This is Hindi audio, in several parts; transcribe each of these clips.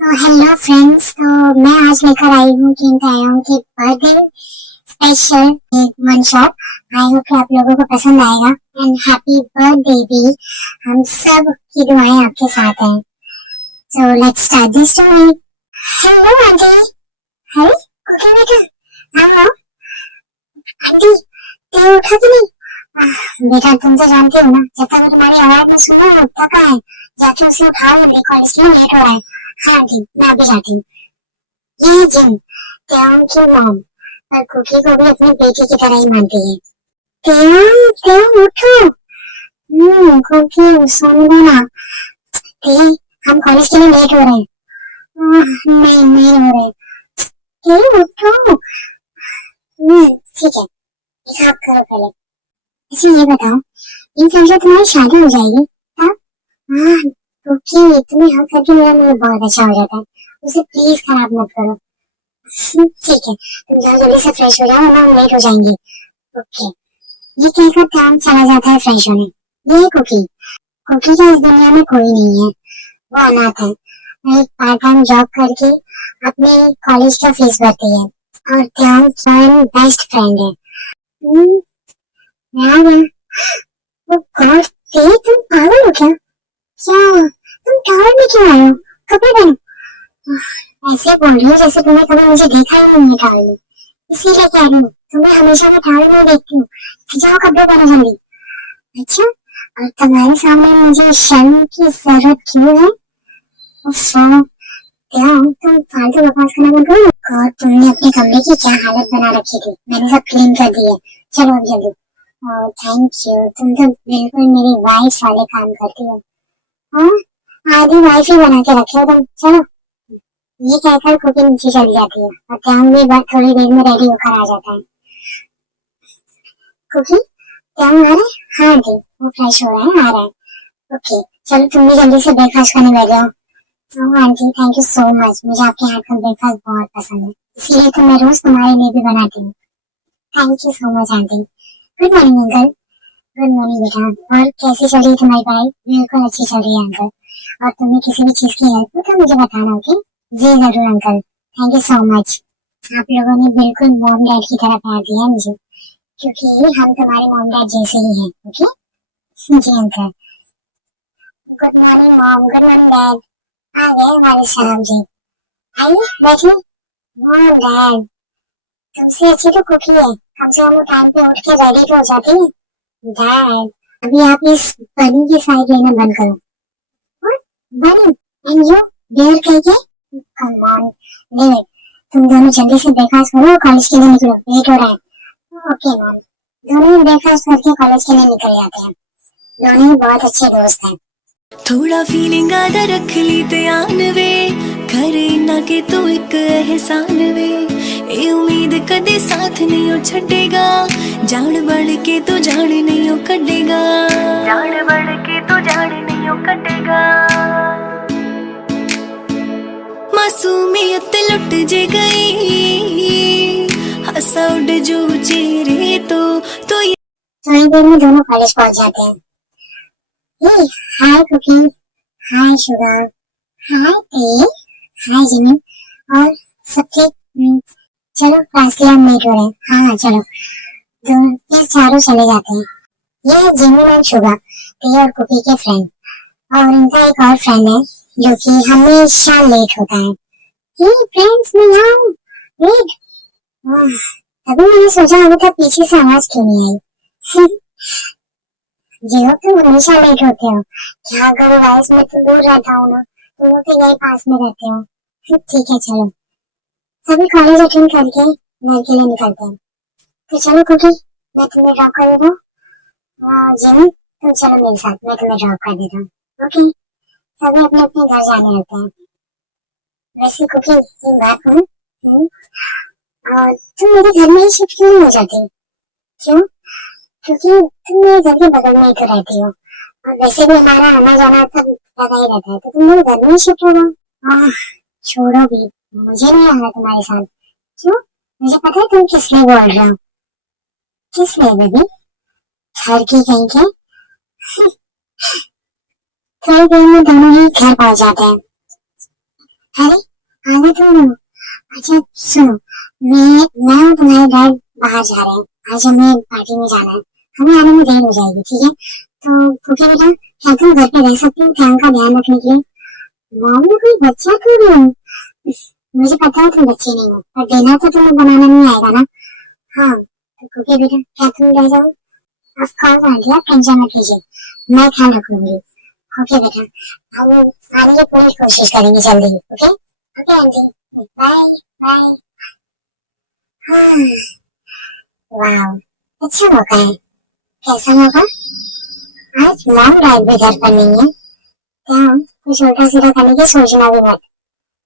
तो हेलो फ्रेंड्स, तो मैं आज लेकर आई हूँ कि बर्थडे स्पेशल एक वन शॉट। आई होप कि आप लोगों को पसंद आएगा एंड हैप्पी बर्थडे भी। हम सब की दुआएं आपके साथ हैं। So let's start this story. Hello aunty. Hi okay बेटा। हाँ आंटी, ते उठा कि नहीं? बेटा तुम तो जानते हो ना, जब तक मैं तुम्हारी आवाज में सुना तब तक है। जाके उसे उठाओ, मेरे कॉलेज के लिए लेट हो रहा है। हाँ आंटी, मैं अभी जाती हूँ। ये जिन त्याग की मॉम और कुकी को भी अपनी बेटी की तरह ही मानती है। त्याग त्याग उठो। कुकी सुन लो ना। त्याग, हम कॉलेज के लिए लेट हो रहे हैं। नहीं नहीं हो रहे। त्याग उठो। ठीक है, एक काम करो पहले। अच्छा ये बताओ, इन साल से तुम्हारी शादी हो जाएगी तब? हाँ कुकी, तुम्हें हाँ करके मेरा मूड बहुत अच्छा हो जाता है। उसे प्लीज खराब मत करो। ठीक है, तुम जाओ जल्दी से फ्रेश हो जाओ वरना हम लेट हो जाएंगे। ओके। ये कहकर काम चला जाता है फ्रेश होने। ये कुकी, कुकी का इस दुनिया में कोई नहीं है। वो अनाथ है। वो एक पार्ट टाइम जॉब करके अपने कॉलेज का फीस भरती है और त्याग स्वयं बेस्ट फ्रेंड है। हम्म, यार वो गॉड, तुम पागल हो क्या? क्या तुम टावर में क्यों आए हो? कपड़े पहनो। ऐसे बोल रही हो जैसे तुमने कभी मुझे देखा ही नहीं है टावर में। इसीलिए कह रही हूँ, तुम्हें हमेशा मैं टावर में देखती हूँ। जाओ कपड़े पहनो जल्दी। अच्छा, और तुम्हारे सामने मुझे शर्म की जरूरत क्यों है? उफ़, क्या तुम फालतू बकवास करना मत करो। और तुमने अपने कमरे की क्या हालत बना रखी थी, मैंने सब क्लीन कर दी है। चलो अब जल्दी। ओह थैंक यू, तुम तो बिल्कुल मेरी वाइफ वाले काम करती हो। हाँ, आधी वाइफ ही बना के रखे हो तुम। चलो। ये कहकर कुकी नीचे चली जाती है और त्याग भी बस थोड़ी देर में रेडी होकर आ जाता है। कुकी, त्याग आ रहा है? हाँ आंटी, वो फ्रेश हो रहा है, आ रहा है। ओके, चलो तुम भी जल्दी से ब्रेकफास्ट करने बैठ जाओ। Oh aunty, thank you so much, मुझे आपके हाथ का ब्रेकफास्ट बहुत पसंद है, इसीलिए तो मैं रोज तुम्हारे लिए भी बनाती हूँ। Thank you so much aunty. Good morning uncle. Good morning बेटा। और कैसी चल रही है तुम्हारी पढ़ाई? बिल्कुल अच्छी चल रही है अंकल। और तुम्हें किसी भी चीज की हेल्प हो तो मुझे बताना, ओके? जी जरूर uncle, thank you so much. आप लोगों ने बिल्कुल मॉम डैड की तरह प्यार दिया मुझे, क्योंकि हम तुम्हारे मॉम डैड जैसे ही हैं, ओके? जी uncle. Good morning mom, good morning dad. आ गए हमारे साहब जी। आइए बैठिए। मॉम डैड, तुमसे अच्छी तो कुकी है, कम से कम वो टाइम पे उठ के रेडी तो हो जाती है। डैड, अभी आप इस बनी की साइड लेना बंद करो। What? बनी? एंड यू देयर कह के? कम ऑन डेविड, तुम दोनों जल्दी से ब्रेकफास्ट करो और कॉलेज के लिए निकलो, लेट हो रहा है। Okay mom. दोनों ही ब्रेकफास्ट करके कॉलेज के लिए निकल जाते हैं। दोनों ही बहुत अच्छे दोस्त हैं। थोड़ा फीलिंग आदा रख ली ध्यान वे, करे ना के तू एक एहसान वे। ए उम्मीद कदे साथ नहीं हो छड़ेगा, जान बढ़ के तू जान नहीं हो कटेगा, जान बढ़ के तू जान नहीं हो कटेगा। मासूमियत लुट जे गई, हंसा उड़ जो चेहरे तो ये थोड़ी देर में दोनों कॉलेज पहुंच जाते हैं। हे हाय कुकी, हाय शुगर, हाय ते, हाय जिमी। और सब ठीक? चलो क्लास के लिए हम लेट हो रहे हैं। हाँ हाँ चलो। तो ये चारों चले जाते हैं। ये जिमी और शुगर, ते और कुकी के फ्रेंड, और इनका एक और फ्रेंड है जो कि हमेशा लेट होता है। हे फ्रेंड्स मैं यहाँ हूँ, वेट। तभी मैंने सोचा अभी तक पीछे से आवाज क्यों नहीं आई। जी हो, तुम हमेशा लेट होते हो। क्या करो गाइस, मैं तो दूर रहता हूँ ना, तुम लोग तो यही पास में रहते हो। ठीक है चलो, सभी कॉलेज अटेंड करके घर के लिए निकलते हैं। तो चलो कुकी, मैं तुम्हें ड्रॉप कर देता हूँ। जिमी तुम चलो मेरे साथ, मैं तुम्हें ड्रॉप कर देता हूँ। ओके, सभी अपने अपने घर जाने लगते हैं। वैसे कुकी एक बात कहूँ, तुम मेरे घर में ही शिफ्ट क्यों नहीं हो जाती? क्यों? क्योंकि तुम मेरे घर के बगल में ही तो रहती हो, और वैसे भी हमारा आना जाना सब लगा ही रहता है, तो तुम मेरे घर में ही शिफ्ट हो जाओ। छोड़ो भी, मुझे नहीं आना तुम्हारे साथ। क्यों? मुझे पता है तुम किस लिए बोल रहे हो। किस लिए बेबी? घर की कहीं के। थोड़ी देर में दोनों ही घर पहुंच जाते हैं। अरे आगे तुम। अच्छा सुनो, मैं और तुम्हारे डैड बाहर जा रहे हैं, आज हमें पार्टी में जाना है, हमें आने में देर हो जाएगी, ठीक है? तो ओके बेटा, क्या तुम घर पे रह सकती हो ध्यान का ध्यान रखने के लिए? मम्मी कोई बच्चा थोड़ी हूँ, मुझे पता है तुम बच्चे नहीं हो, पर देना तो तुम्हें बनाना नहीं आएगा ना। हाँ तो ओके बेटा, क्या तुम रह जाओ? ऑफ कोर्स आंटी, आप टेंशन मत लीजिए, मैं ख्याल रखूंगी। ओके बेटा, हम आने की पूरी कोशिश करेंगे जल्दी। Okay okay aunty, bye bye. वाह, अच्छा मौका है। कैसा मौका? आज लॉन्ग ड्राइव भी घर पर नहीं है, क्या कुछ उल्टा सीधा करने की सोचना भी मत,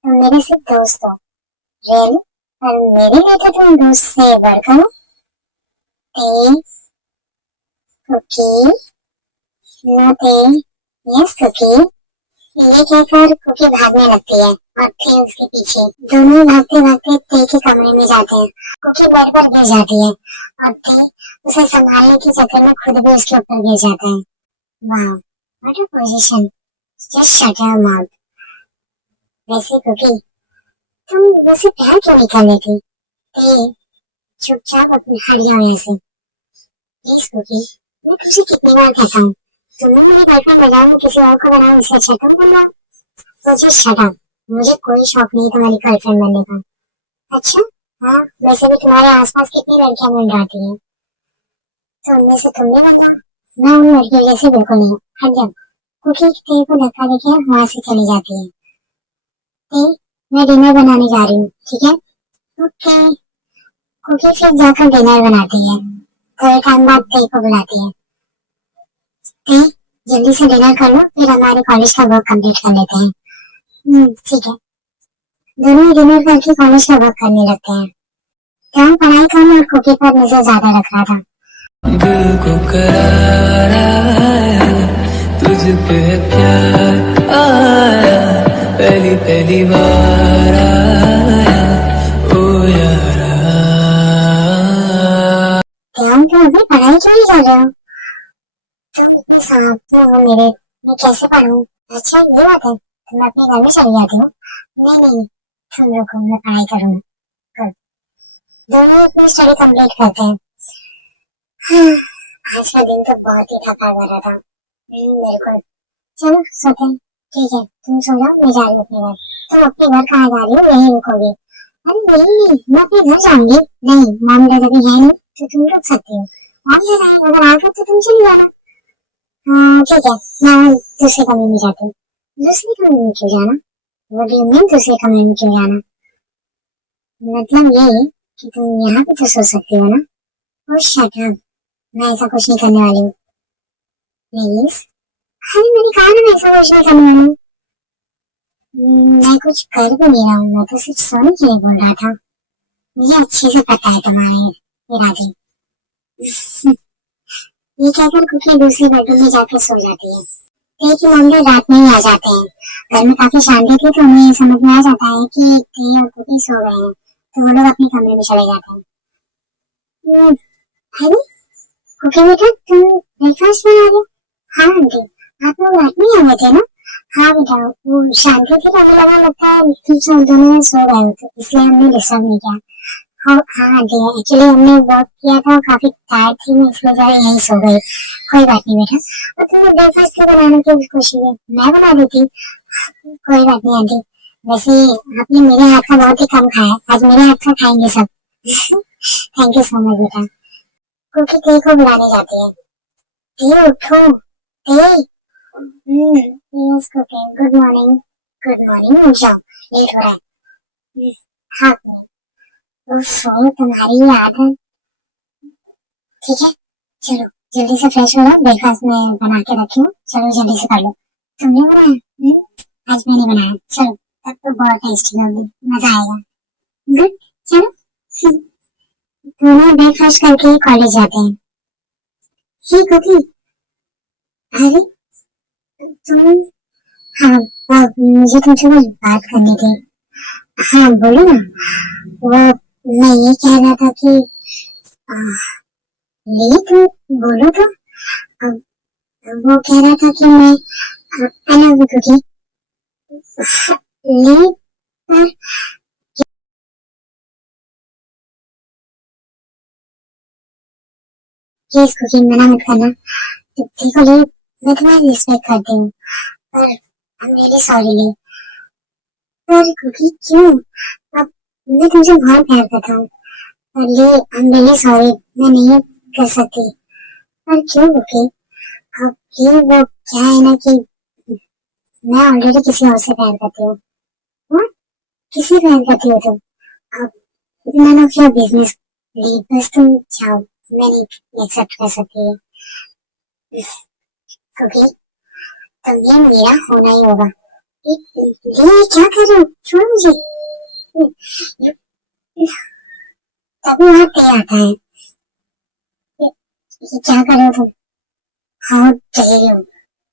तुम मेरे सिर्फ दोस्त हो। रियल, पर मेरे लिए तो तुम दोस्त से बढ़कर हो। तेज कुकी, नो यस कुकी, ये कहकर कुकी भागने लगती है और थे उसके पीछे। दोनों भागते भागते ते के कमरे में जाते हैं। कुकी बेड पर गिर जाती है और ते उसे संभालने के चक्कर में खुद भी उसके ऊपर गिर जाता है। वाह, what a position, just shut your mouth. वैसे कुकी, तुम मुझसे प्यार क्यों नहीं कर लेती? ते चुपचाप अपने हट जाओ यहाँ से। प्लीज कुकी, मैं तुझे कितनी बार कहता हूँ, तुम्हें मेरी गर्लफ्रेंड बनाओ किसी और को बनाओ, इससे अच्छा तुम बन जाओ। मुझे शट अप, मुझे कोई शौक नहीं तुम्हारी गर्लफ्रेंड बनने का। अच्छा हाँ, वैसे भी तुम्हारे आसपास कितनी लड़कियां मंडराती हैं, तो उनमें से तुम भी बनना। मैं उन लड़कियों जैसे बिल्कुल नहीं, हट जाओ। कुकी तेरे को धक्का देके वहां से चली जाती है। ते, मैं डिनर बनाने जा रही हूँ, ठीक है? ओके। कुकी फिर जाकर डिनर बनाती है, थोड़े टाइम बाद ते को बुलाती है। ते, जल्दी से डिनर कर लो, फिर हमारे कॉलेज का वर्क कंप्लीट कर लेते हैं। ठीक है। दोनों डिनर करके कॉलेज का वर्क करने लगते हैं। तो पढ़ाई कम और कुकी पर नजर ज्यादा रख रहा था। दिल को करार आया, तुझ पे प्यार आया, पहली पहली बार आया, ओ यारा। ध्यान तो अभी पढ़ाई क्यों नहीं कर रहे हो? तुम इतने साथ हो मेरे, मैं कैसे पढ़ूं? अच्छा ये बात है, तुम अपने घर में चली जाती हो? नहीं नहीं, तुम रुको, मैं पढ़ाई करूंगा। गुड। दोनों अपनी स्टडी कंप्लीट करते हैं। आज का दिन तो बहुत ही थका भरा था। मेरे को चलो सोते हैं। ठीक है, तुम सो जाओ, मैं जा रही हूँ अपने घर। तुम अपने घर कहाँ जा रही हो, यहीं रुकोगी? अरे नहीं, मैं अपने घर जाऊंगी। नहीं, मम्मी डैडी भी है नहीं, तो तुम रुक सकती हो। मम्मी डैडी अगर आ गए तो तुम चली जाना। हाँ ठीक है, मैं दूसरे कमरे में जाती हूँ। दूसरे कमरे में क्यों जाना? वो डू यू मीन दूसरे कमरे में क्यों जाना? मतलब ये कि तुम यहाँ पे तो सो सकती हो ना? ओह शट अप, मैं ऐसा कुछ नहीं करने वाली हूँ। प्लीज। अरे मैंने कहा ना मैं ऐसा कुछ नहीं करने वाली हूँ। मैं कुछ कर भी नहीं रहा हूँ, मैं तो सिर्फ सोने के लिए बोल रहा था। मुझे अच्छे से पता है तुम्हारे इरादे। ये कहकर कुकी दूसरी बेडरूम में जाकर सो जाती है। ते की मम्मी रात में ही आ जाते हैं। घर में काफी शांति थी, तो उन्हें समझ में आ जाता है कि ते और कुकी सो गए हैं, तो वो लोग अपने कमरे में चले जाते हैं। अरे कुकी बेटा, तुम ब्रेकफास्ट बना रहे हो? हाँ आंटी, आप लोग रात में ही आ गए थे ना? हाँ बेटा, वो शांति थी तो हमें लगा लगता है कि सब दोनों सो गए हो, तो इसलिए हमने डिस्टर्ब नहीं किया। हाँ हाँ आंटी, एक्चुअली हमने वर्क किया था, काफी टायर्ड थी मैं, इसलिए जरा यहीं सो गई। कोई बात नहीं बेटा, और तुमने ब्रेकफास्ट क्यों बनाने की कोशिश की? मैं बना देती। कोई बात नहीं आंटी, वैसे आपने मेरे हाथ का बहुत ही कम खाया, आज मेरे हाथ का खाएंगे सब। थैंक यू सो मच बेटा। कुकी ते को बुलाने जाती है। ते उठो, ते। Yes Cookie, good morning. Good morning, उठ जाओ, लेट हो रहा है। हाँ ओफो, तुम्हारी याद है। ठीक है, चलो जल्दी से फ्रेश हो जाओ, ब्रेकफास्ट में बना के रखी हूँ, चलो जल्दी से कर लो। तुमने बनाया? आज मैंने बनाया, चलो तब तो बहुत टेस्टी होगी, मजा आएगा। गुड, चलो। दोनों ब्रेकफास्ट करके कॉलेज जाते हैं। ही कुकी, अरे तुम, हाँ मुझे तुमसे कुछ बात करनी थी। हाँ बोलो ना। वो मैं ये कह रहा था कि ली तुम बोलो तो। वो कह रहा था कि मैं आई लव यू कुकी। ली प्लीज कुकी मना मत करना। देखो ली, मैं तुम्हें रिस्पेक्ट करती हूँ, पर आई एम रियली सॉरी ली। पर कुकी क्यों? अब मैं तुमसे बहुत प्यार करता हूँ, पर ली आई एम रियली सॉरी, मैं नहीं कर सकती। पर क्यों कुकी? अब ये वो क्या है ना कि मैं ऑलरेडी किसी और से प्यार करती हूँ। हाँ? किसी प्यार करती हो तुम? अब none of your business ली, बस तुम जाओ, मैं नहीं एक्सेप्ट कर सकती है क्योंकि तुम्हें मेरा होना ही होगा। ये क्या कर रहे हो? छोड़ो मुझे। तभी वहाँ पे आता है। ये क्या कर रहे हो तुम? How dare you?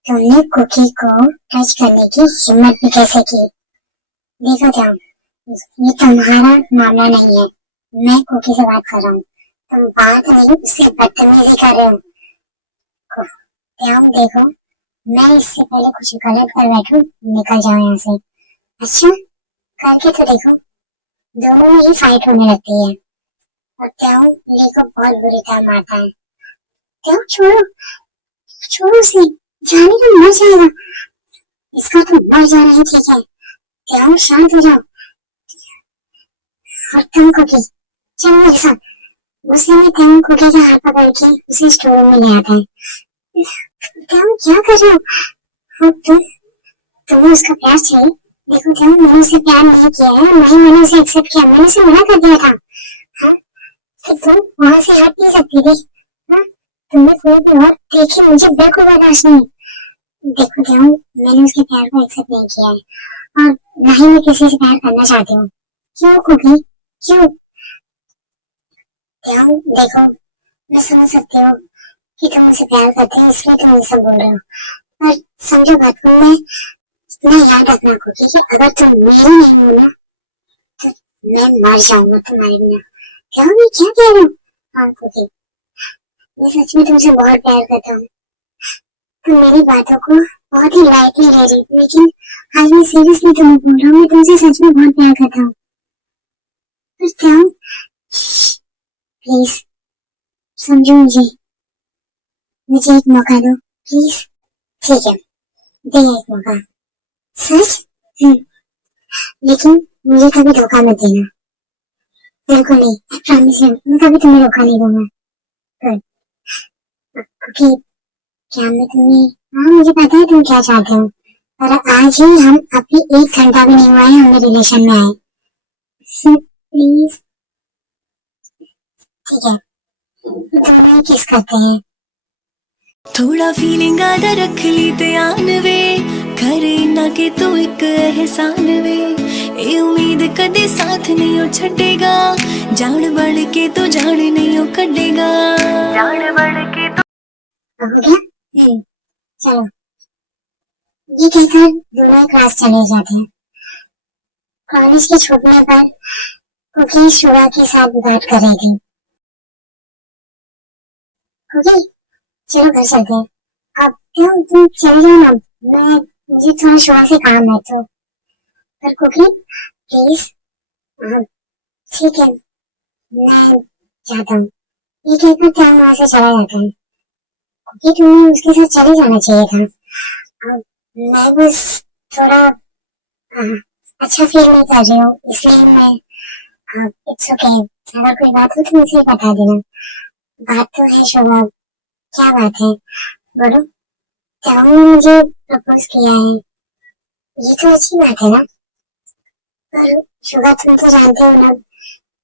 तुमने कुकी को टच करने की हिम्मत भी कैसे की? देखो क्या, ये तुम्हारा मामला नहीं है। मैं कुकी से बात कर रहा हूँ, तुम बात नहीं उससे बदतमीजी कर रहे हो। देखो, मैं इससे पहले कुछ गलत कर बैठूं, निकल जाओ यहाँ से। अच्छा, करके तो देखो। दोनों में ही फाइट होने लगती है और त्याऊ ली को बहुत बुरी तरह मारता है। त्याऊ छोड़ो, छोड़ो उसे, जाने का मर जाएगा। इसका तो मर जाना ही ठीक है। त्याऊ शांत हो जाओ। और तुम कुकी, चलो मेरे साथ। गुस्से में त्याऊ कुकी का हाथ पकड़ के उसे स्टोर रूम में ले आता है। त्याऊ क्या कर रहे हो? तुम्हें उसका प्यार चाहिए? देखो त्याऊ, मैंने उसे प्यार नहीं किया है, नहीं मैंने उसे एक्सेप्ट किया, मैंने उसे मना कर दिया था। हाँ? कि तुम वहां से हट नहीं सकती थी। हाँ? तुम्हें कोई भी और देखी मुझे बिल्कुल बर्दाश्त नहीं। देखो त्याऊ, मैंने उसके प्यार को एक्सेप्ट नहीं किया है और ना ही मैं किसी से प्यार करना चाहती हूँ। क्यों कुकी, क्यों? त्याऊ देखो, मैं समझ सकती हूँ कि तुम मुझसे प्यार करते हो, इसलिए तुम ये सब बोल रहे हो, पर समझो बात को। मैं याद रखना कुकी कि अगर तुम मेरी नहीं हो ना, तो मैं मर जाऊंगा तुम्हारे बिना। क्या मैं क्या कह रहा हूँ? हाँ कुकी, मैं सच में तुमसे बहुत प्यार करता हूँ। तुम मेरी बातों को बहुत ही लाइटली ले रही, लेकिन आज मैं सीरियसली तुम्हें बोल रहा हूँ, मैं तुमसे सच में बहुत प्यार करता हूँ। पर क्या, प्लीज समझो मुझे एक मौका दो प्लीज। ठीक है, दे एक मौका। सच? लेकिन मुझे कभी धोखा मत देना। बिल्कुल नहीं, आई प्रॉमिस यू, मैं कभी तुम्हें धोखा नहीं दूंगा। क्योंकि क्या मैं तुम्हें, हाँ मुझे पता है तुम क्या चाहते हो, पर आज ही हम अभी 1 घंटा भी नहीं हुआ है हमें रिलेशन में आए। प्लीज ठीक है, तुम्हें किस करते हैं। थोड़ा फीलिंग आदा रख ली ध्यान वे, करे ना कि तू एक एहसान वे। ए उम्मीद कदे साथ नहीं हो छड़ेगा, जान बढ़ के तो जान नहीं हो कटेगा। जान बढ़ के तो हो गया? चलो, ये कहकर दोनों क्लास चले जाते हैं। कॉलेज के छूटने पर कुकी शुरा के साथ बात कर रही थी। कुकी चलो घर चलते हैं। अब क्यों तुम चले जाओ ना, मैं मुझे थोड़ा शुरा से काम है तो। पर कुकी प्लीज, ठीक है मैं जाता हूँ। ये कहकर क्या वहां से चला जाता है। कुकी तुम्हें उसके साथ चले जाना चाहिए था। मैं बस थोड़ा अच्छा फील नहीं कर रही हूँ, इसलिए मैं इट्स ओके। अगर कोई बात हो तो मुझे बता देना। बात तो है शुभा, क्या बात है बोलो। त्याऊ ने मुझे प्रपोज किया है, ये तो अच्छी बात है ना। पर शुभा तुम तो जानते हो ना,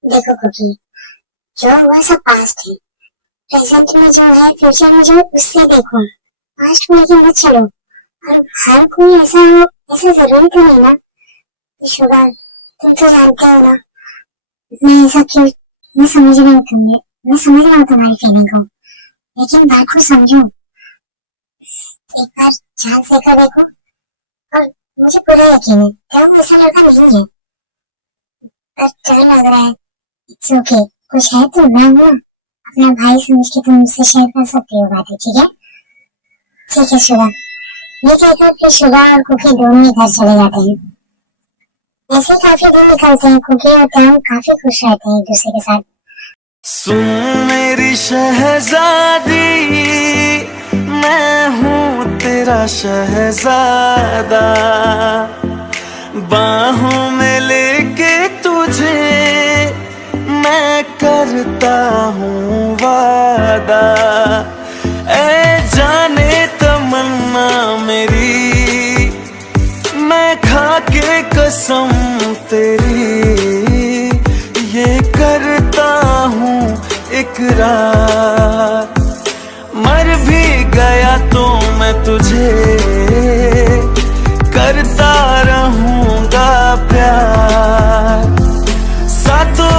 देखो कुकी जो हुआ सब पास्ट है, प्रेजेंट में जो है, फ्यूचर में जो, उससे देखो। पास्ट को लेके मत चलो। और हर कोई ऐसा हो, ऐसा जरूरी तो नहीं ना। शुभा तुम तो जानते हो ना, मैं ऐसा क्यों, मैं समझ रही हूँ तुम्हें, मैं समझ रहा हूँ तुम्हारी फीलिंग को, लेकिन बात को समझो। एक बार चांस देकर देखो। और मुझे पूरा यकीन है क्या वो ऐसा लड़का नहीं है, पर डर लग रहा है। इट्स ओके, कुछ है तो मैं हूँ, अपना भाई समझ के तुम मुझसे शेयर कर सकती हो बातें। ठीक है? ठीक है शुभा। ये कहकर फिर शुभा और कुकी दोनों ही घर चले जाते हैं। ऐसे काफी दिन निकलते हैं, कुकी और त्याऊ काफी खुश रहते हैं एक दूसरे के साथ। सुन मेरी शहजादी, मैं हूँ तेरा शहजादा, बाहों में लेके तुझे मैं करता हूँ वादा। ऐ जाने तमन्ना मेरी, मैं खा के कसम तेरी ये करता हूँ इकरार। मर भी गया तो मैं तुझे करता रहूंगा प्यार। सातों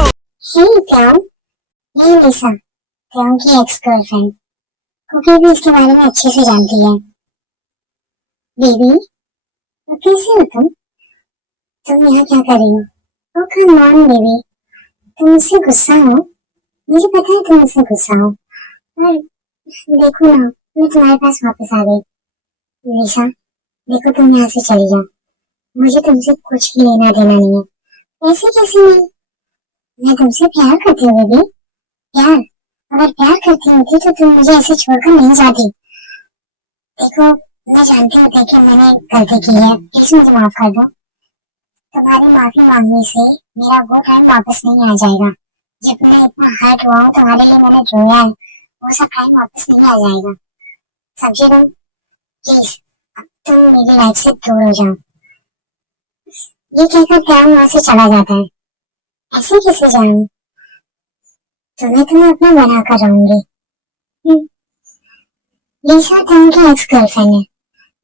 हे त्याग, ये लिसा, त्याग की एक्स गर्लफ्रेंड, कुकी भी इसके बारे में अच्छे से जानती है। बेबी, तो कैसे हो तुम यहाँ क्या कर रही हो? ओ कम ऑन बेबी, तुम मुझसे गुस्सा हो? मुझे पता है तुम मुझसे गुस्सा हो, पर देखो ना, मैं तुम्हारे पास वापस आ गई। लिसा, देखो तुम यहाँ से चली जाओ, मुझे तुमसे कुछ भी लेना देना नहीं है। ऐसे कैसे नहीं? मैं तुमसे प्यार करती हूँ बेबी, प्यार। अगर प्यार करती होती तो तुम मुझे ऐसे छोड़कर नहीं जाती। देखो, मैं जानती हूँ कि मैंने गलती की है, प्लीज मुझे माफ कर दो। तुम्हारी माफी मांगने से मेरा वो टाइम वापस नहीं आ जाएगा जब मैं इतना हर्ट हुआ हूँ, तुम्हारे लिए मैंने रोया है, वो सब टाइम वापस नहीं आ जाएगा। समझे तुम? प्लीज अब तुम मेरी लाइफ से दूर हो जाओ। ये कहकर त्याग वहां से चला जाता है। ऐसे कैसे जाऊं? तुम्हें तो मैं अपना बना कर रहूंगी। लिसा त्याग की एक्स गर्लफ्रेंड है,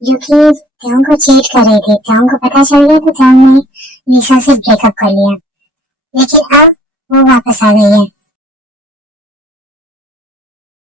जो कि त्याग को चीट कर रही थी। त्याग को पता चल गया तो त्याग ने लिसा से ब्रेकअप कर लिया, लेकिन अब वो वापस आ गई है।